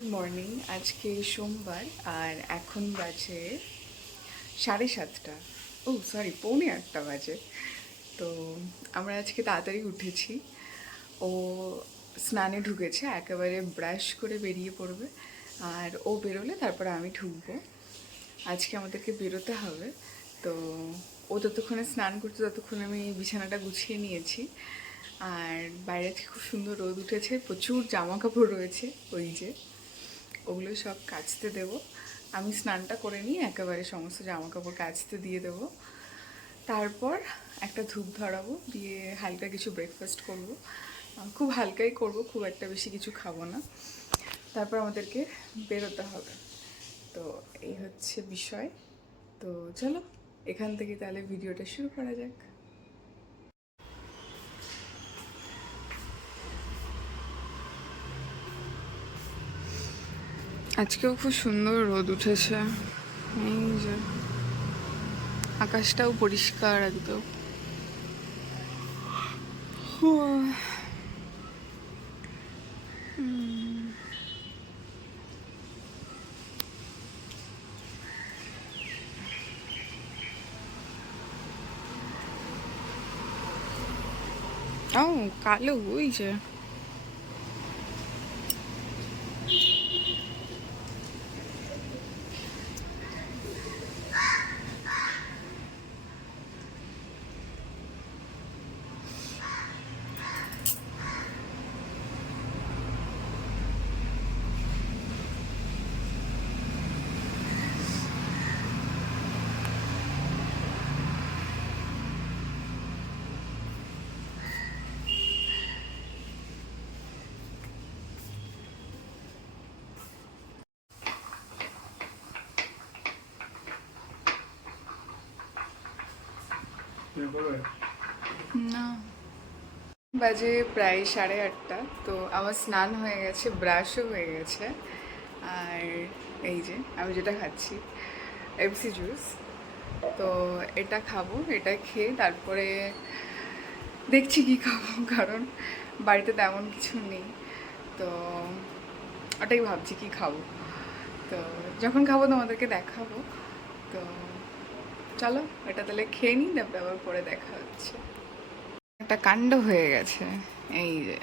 Morning. আজকে সোমবার আর এখন বাজে 7:30। ও সরি, 7:45 বাজে। তো আমরা আজকে তাড়াতাড়ি উঠেছি। ও স্নানে ঢুকেছে, একেবারে ব্রাশ করে বেরিয়ে পড়বে। আর ও বেরোলে তারপরে আমি ঢুকবো। আজকে আমাদেরকে বেরোতে হবে। তো ও যতক্ষণে স্নান করছে ততক্ষণে আমি বিছানাটা গুছিয়ে নিয়েছি। আর বাইরে থেকে খুব সুন্দর রোদ উঠেছে, প্রচুর জামা কাপড় রয়েছে, ওই যে ওগুলো সব কাচতে দেবো। আমি স্নানটা করে নিয়ে একেবারে সমস্ত জামা কাপড় কাচতে দিয়ে দেবো। তারপর একটা ধূপ ধরাবো, দিয়ে হালকা কিছু ব্রেকফাস্ট করব। খুব হালকাই করব, খুব একটা বেশি কিছু খাবো না। তারপর আমাদেরকে বেরোতে হবে। তো এই হচ্ছে বিষয়। তো চলো এখান থেকে তাহলে ভিডিওটা শুরু করা যাক। আজকেও খুব সুন্দর রোদ উঠেছে, এই যে আকাশটাও পরিষ্কার একদম। ও কালো, ওই যে না। বাজে প্রায় 8:30। তো আমার স্নান হয়ে গেছে, ব্রাশও হয়ে গেছে। আর এই যে আমি যেটা খাচ্ছি এফসি জুস। তো এটা খাবো, এটা খেয়ে তারপরে দেখছি কি খাবো, কারণ বাড়িতে তেমন কিছু নেই। তো ওটাই ভাবছি কি খাবো। তো যখন খাবো তোমাদেরকে দেখাবো। তো চলো এটা তাহলে খেয়ে নিই, তারপরে আবার পরে দেখা হচ্ছে। একটা কাণ্ড হয়ে গেছে, এই যে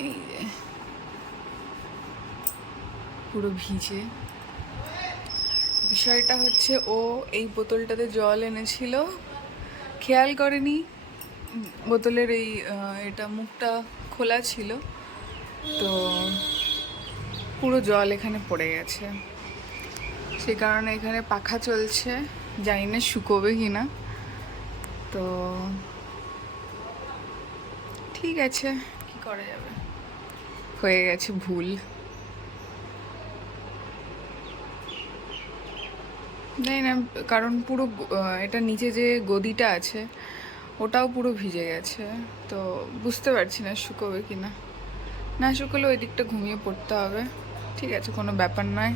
এই যে পুরো ভিজে। বিষয়টা হচ্ছে, ও এই বোতলটাতে জল এনেছিল, খেয়াল করেনি বোতলের এই এটা মুখটা খোলা ছিল। তো পুরো জল এখানে পড়ে গেছে। সে কারণে এখানে পাখা চলছে, জানি না শুকোবে কিনা। তো ঠিক আছে, কি করা যাবে, হয়ে গেছে ভুল। জানি না, কারণ পুরো এটা নিচে যে গদিটা আছে ওটাও পুরো ভিজে গেছে। তো বুঝতে পারছি না শুকোবে কি না। না শুকোলে ওই দিকটা ঘুমিয়ে পড়তে হবে। ঠিক আছে, কোনো ব্যাপার নয়।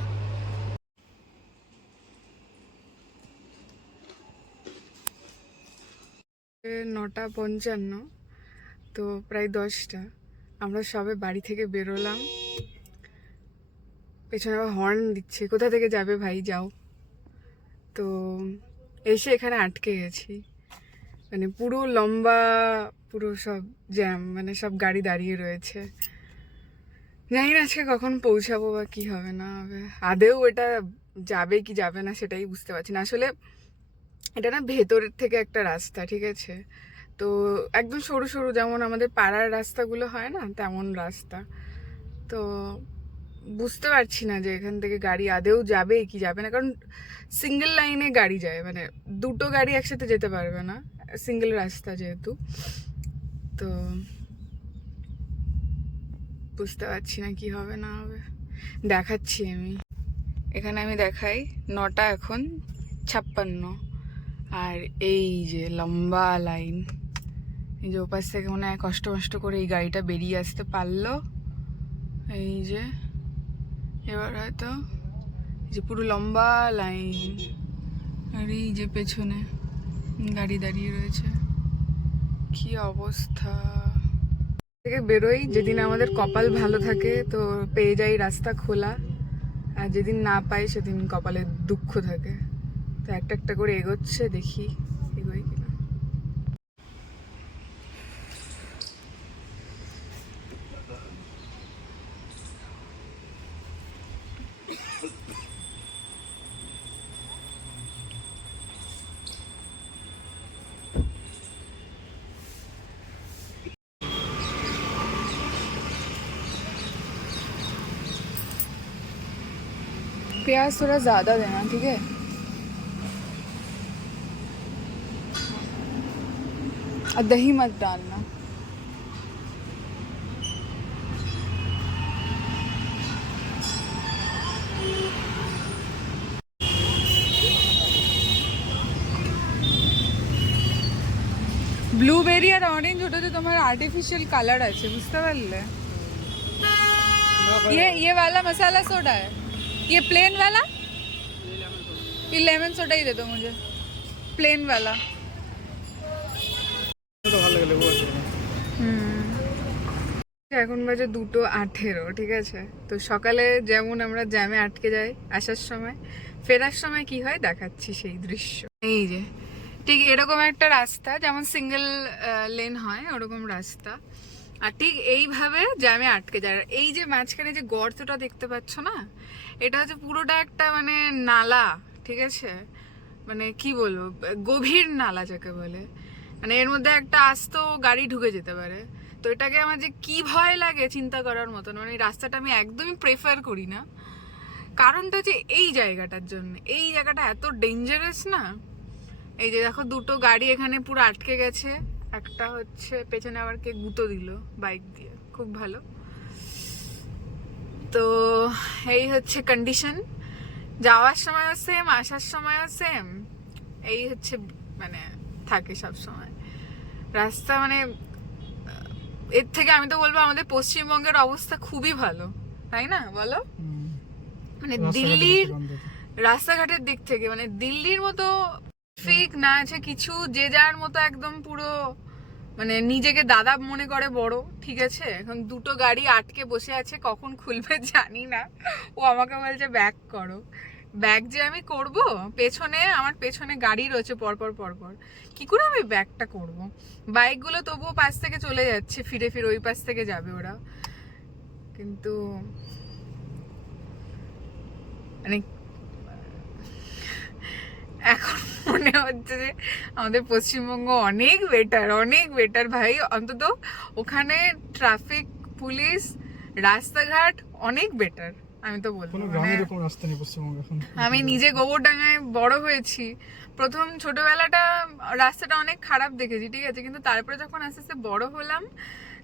9:55, তো প্রায় 10টা। আমরা সবে বাড়ি থেকে বেরোলাম, পেছনে আবার হর্ন দিচ্ছে, কোথা থেকে যাবে ভাই, যাও। তো এসে এখানে আটকে গেছি, মানে পুরো লম্বা, পুরো সব জ্যাম, মানে সব গাড়ি দাঁড়িয়ে রয়েছে। জানি না আজকে কখন পৌঁছাবো বা কি হবে না হবে। আদেও এটা যাবে কি যাবে না সেটাই বুঝতে পারছি না আসলে। এটা না ভেতরের থেকে একটা রাস্তা, ঠিক আছে। তো একদম সরু সরু, যেমন আমাদের পাড়ার রাস্তাগুলো হয় না, তেমন রাস্তা। তো বুঝতে পারছি না যে এখান থেকে গাড়ি আদেও যাবে কি যাবে না, কারণ সিঙ্গেল লাইনে গাড়ি যায়, মানে দুটো গাড়ি একসাথে যেতে পারবে না, সিঙ্গেল রাস্তা যেহেতু। তো বুঝতে পারছি না কি হবে না হবে। দেখাচ্ছি আমি, এখানে আমি দেখাই 9টা এখন 56। আর এই যে লম্বা লাইন, এই যে ওপাশ থেকে মনে হয় কষ্ট মষ্ট করে এই গাড়িটা বেরিয়ে আসতে পারলো। এই যে এবার হয়তো, এই যে পুরো লম্বা লাইন, আর এই যে পেছনে গাড়ি দাঁড়িয়ে রয়েছে, কি অবস্থা। থেকে বেরোই, যেদিন আমাদের কপাল ভালো থাকে তো পেয়ে যাই রাস্তা খোলা, আর যেদিন না পাই সেদিন কপালে দুঃখ থাকে। তো একটা একটা করে এগোচ্ছে, দেখি এগোই কিনা। प्याज थोड़ा ज़्यादा देना, ठीक है। और दही मत डालना। ব্লুবেরি আর অরেঞ্জ ওটাতে তোমার আর্টিফিশিয়াল কালার আছে, বুঝতে পারলে। ये वाला मसाला सोडा है, ये प्लेन वाला, ये लेमन सोडा ही दे दो मुझे, प्लेन वाला। এখন বাজে 2:18, ঠিক আছে। তো সকালে যেমন আমরা জ্যামে আটকে যাই আসার সময়, ফেরার সময় কি হয় দেখাচ্ছি সেই দৃশ্য। এই যে ঠিক এরকম একটা রাস্তা, যেমন সিঙ্গেল লেন হয় ওরকম রাস্তা, আর ঠিক এইভাবে জ্যামে আটকে যায়। এই যে মাঝখানে যে গর্তটা দেখতে পাচ্ছ না, এটা হচ্ছে পুরোটা একটা মানে নালা, ঠিক আছে। মানে কি বলবো, গভীর নালা যাকে বলে, মানে এর মধ্যে একটা আস্ত গাড়ি ঢুকে যেতে পারে। তো এটাকে আমার যে কি ভয় লাগে চিন্তা করার মতন, মানে এই রাস্তাটা আমি একদমই প্রেফার করি না। কারণটা হচ্ছে এই জায়গাটার জন্য, এই জায়গাটা এত ডেঞ্জারাস না। এই যে দেখো দুটো গাড়ি এখানে পুরো আটকে গেছে, একটা হচ্ছে পেছনে আবার কে গুঁতো দিল বাইক দিয়ে, খুব ভালো। তো এই হচ্ছে কন্ডিশন, যাওয়ার সময়ও সেম, আসার সময়ও সেম, এই হচ্ছে মানে থাকে সব সময় রাস্তা। মানে এর থেকে আমি তো বলবো আমাদের পশ্চিমবঙ্গের অবস্থা খুবই ভালো, তাই না বলো? মানে দিল্লির রাস্তাঘাটের দিক থেকে, মানে দিল্লির মতো ট্রাফিক না আছে কিছু, যে যার মতো একদম পুরো মানে নিজেকে দাদা মনে করে বড়, ঠিক আছে। এখন দুটো গাড়ি আটকে বসে আছে, কখন খুলবে জানি না। ও আমাকে বলছে ব্যাক করো, ব্যাক যে আমি করব, পেছনে আমার পেছনে গাড়ি রয়েছে পরপর পরপর, কি করে আমি ব্যাকটা করব? বাইকগুলো তবুও পাশ থেকে চলে যাচ্ছে, ফিরে ফিরে ওই পাশ থেকে যাবে ওরা, কিন্তু মানে এখন মনে হচ্ছে যে আমাদের পশ্চিমবঙ্গ অনেক বেটার, অনেক বেটার ভাই। অন্তত ওখানে ট্রাফিক পুলিশ, রাস্তাঘাট অনেক বেটার, আমি তো বলবো। আমি নিজে গোবরডাঙ্গায় বড় হয়েছি, প্রথম ছোটবেলাটা রাস্তাটা অনেক খারাপ দেখেছি, ঠিক আছে, কিন্তু তারপরে যখন আস্তে আস্তে বড় হলাম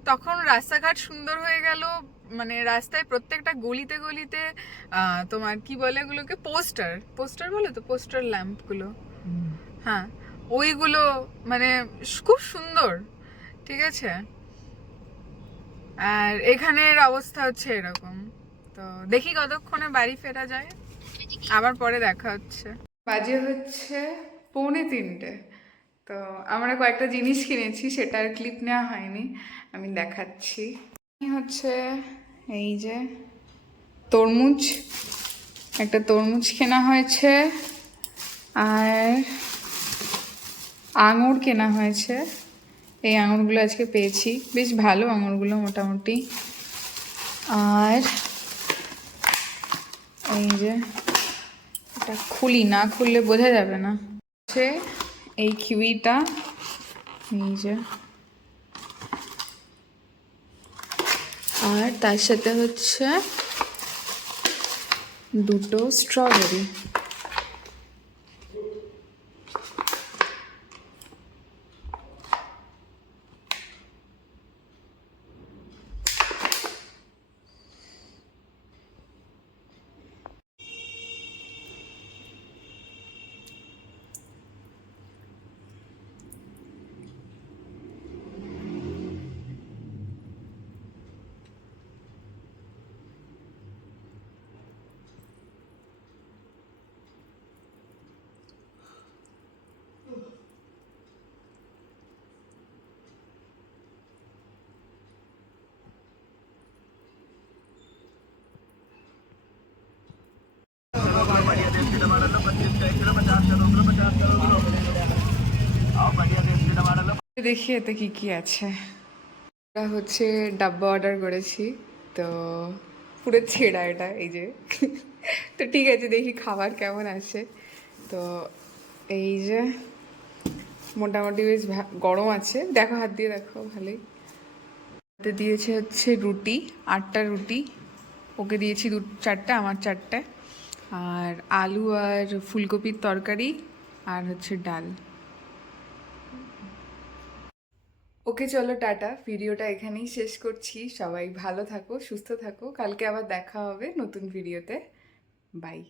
তখন রাস্তাঘাট সুন্দর হয়ে গেল। মানে রাস্তায় প্রত্যেকটা গলিতে গলিতে তোমার কি বলে এগুলোকে, পোস্টার, পোস্টার বলে তো, পোস্টার ল্যাম্প গুলো, হ্যাঁ ওইগুলো, মানে খুব সুন্দর, ঠিক আছে। আর এখানের অবস্থা হচ্ছে এরকম। তো দেখি কতক্ষণে বাড়ি ফেরা যায়, আবার পরে দেখা হচ্ছে। বাজে হচ্ছে 2:45। তো আমরা কয়েকটা জিনিস কিনেছি, সেটার ক্লিপ নেওয়া হয়নি, আমি দেখাচ্ছি। হচ্ছে এই যে তরমুজ, একটা তরমুজ কেনা হয়েছে, আর আঙুর কেনা হয়েছে। এই আঙুরগুলো আজকে পেয়েছি, বেশ ভালো আঙুরগুলো মোটামুটি। আর এই যে এটা খুলি, না খুললে বোঝা যাবে না, হচ্ছে এই কিউইটা, এই যে, আর তার সাথে হচ্ছে দুটো স্ট্রবেরি। দেখি এতে কি কি আছে। এটা হচ্ছে ডাব্বা অর্ডার করেছি, তো পুরো ছেঁড়া এটা, এই যে। তো ঠিক আছে, দেখি খাবার কেমন আছে। তো এই যে মোটামুটি বেশ গরম আছে, দেখো হাত দিয়ে দেখো ভালোই। হাতে দিয়েছে হচ্ছে রুটি, 8টা রুটি, ওকে দিয়েছি 4টা, আমার 4টে, আর আলু আর ফুলকপির তরকারি, আর হচ্ছে ডাল। ওকে চলো টাটা, ভিডিওটা এখানেই শেষ করছি। সবাই ভালো থাকো, সুস্থ থাকো, কালকে আবার দেখা হবে নতুন ভিডিওতে। বাই।